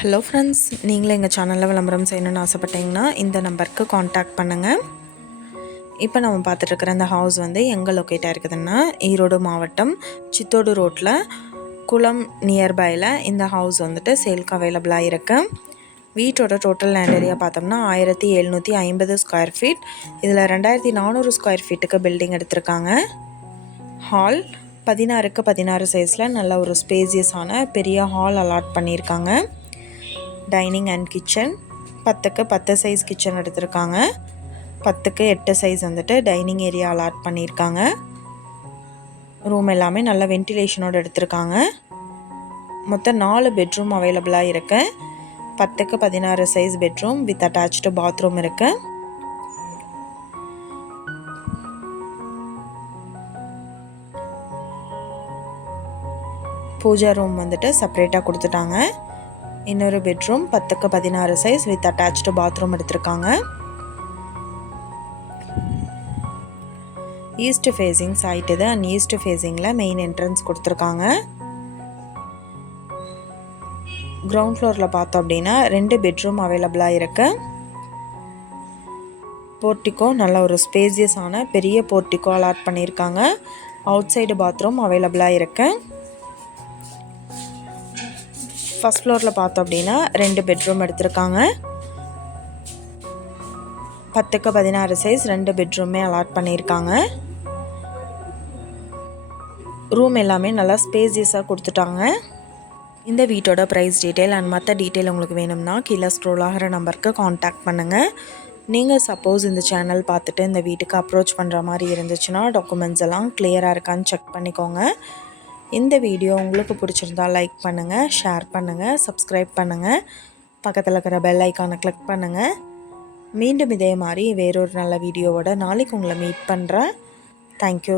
Hello friends, நீங்களும் எங்கள் சேனலில் விளம்பரம் செய்யணும்னு ஆசைப்பட்டீங்கன்னா இந்த நம்பருக்கு காண்டாக்ட் பண்ணுங்கள். இப்போ நம்ம பார்த்துட்ருக்குற இந்த ஹவுஸ் வந்து எங்கே லொக்கேட்டாக இருக்குதுன்னா ஈரோடு மாவட்டம் சித்தோடு ரோட்டில் குளம் நியர்பையில் இந்த ஹவுஸ் வந்துட்டு சேல்க்கு அவைலபிளாக இருக்குது. வீட்டோட டோட்டல் லேண்ட் ஏரியா பார்த்தோம்னா 1750 ஸ்கொயர் ஃபீட். இதில் 2400 ஸ்கொயர் ஃபீட்டுக்கு பில்டிங் எடுத்திருக்காங்க. ஹால் 16க்கு 16 சைஸில் நல்ல ஒரு ஸ்பேசியஸான பெரிய ஹால் அலாட் பண்ணியிருக்காங்க. டைனிங் அண்ட் கிச்சன் 10க்கு 10 சைஸ் கிச்சன் எடுத்திருக்காங்க. 10க்கு 8 சைஸ் வந்துட்டு டைனிங் ஏரியா அலாட் பண்ணியிருக்காங்க. ரூம் எல்லாமே நல்ல வென்டிலேஷனோடு எடுத்திருக்காங்க. மொத்தம் 4 பெட்ரூம் அவைலபிளாக இருக்குது. 10க்கு 16 size bedroom with attached bathroom இருக்குது. பூஜா ரூம் வந்துட்டு செப்பரேட்டாக கொடுத்துட்டாங்க. இன்னொரு பெட்ரூம் 10க்கு 16 சைஸ் வித் அட்டாச்டு பாத்ரூம் எடுத்திருக்காங்க. ஈஸ்ட் ஃபேஸிங் சைட் இது. அண்ட் ஈஸ்ட் ஃபேஸிங்கில் மெயின் என்ட்ரன்ஸ் கொடுத்துருக்காங்க. கிரவுண்ட் ஃப்ளோரில் பார்த்தோம் அப்படின்னா 2 பெட்ரூம் அவைலபிளாக இருக்குது. போர்ட்டிக்கோ நல்ல ஒரு ஸ்பேசியஸான பெரிய போர்ட்டிக்கோ அலாட் பண்ணியிருக்காங்க. அவுட் சைடு பாத்ரூம் அவைலபிளாக இருக்குது. ஃபஸ்ட் ஃப்ளோரில் பார்த்தோம் அப்படின்னா 2 பெட்ரூம் எடுத்திருக்காங்க. 10க்கு 16 சைஸ் 2 பெட்ரூமே அலாட் பண்ணியிருக்காங்க. ரூம் எல்லாமே நல்லா ஸ்பேசியஸாக கொடுத்துட்டாங்க. இந்த வீட்டோட ப்ரைஸ் டீட்டெயில் அண்ட் மற்ற டீட்டெயில் உங்களுக்கு வேணும்னா கீழே ஸ்க்ரோல் ஆகிற நம்பருக்கு காண்டாக்ட் பண்ணுங்கள். நீங்கள் சப்போஸ் இந்த சேனல் பார்த்துட்டு இந்த வீட்டுக்கு அப்ரோச் பண்ணுற மாதிரி இருந்துச்சுன்னா டாக்குமெண்ட்ஸ் எல்லாம் கிளியராக இருக்கான்னு செக் பண்ணிக்கோங்க. இந்த வீடியோ உங்களுக்கு பிடிச்சிருந்தா லைக் பண்ணுங்கள், ஷேர் பண்ணுங்கள், சப்ஸ்கிரைப் பண்ணுங்கள், பக்கத்தில் இருக்கிற பெல் ஐக்கானை கிளிக் பண்ணுங்கள். மீண்டும் இதே மாதிரி வேறொரு நல்ல வீடியோவோட நாளைக்கு உங்களை மீட் பண்ணுறேன். தேங்க்யூ.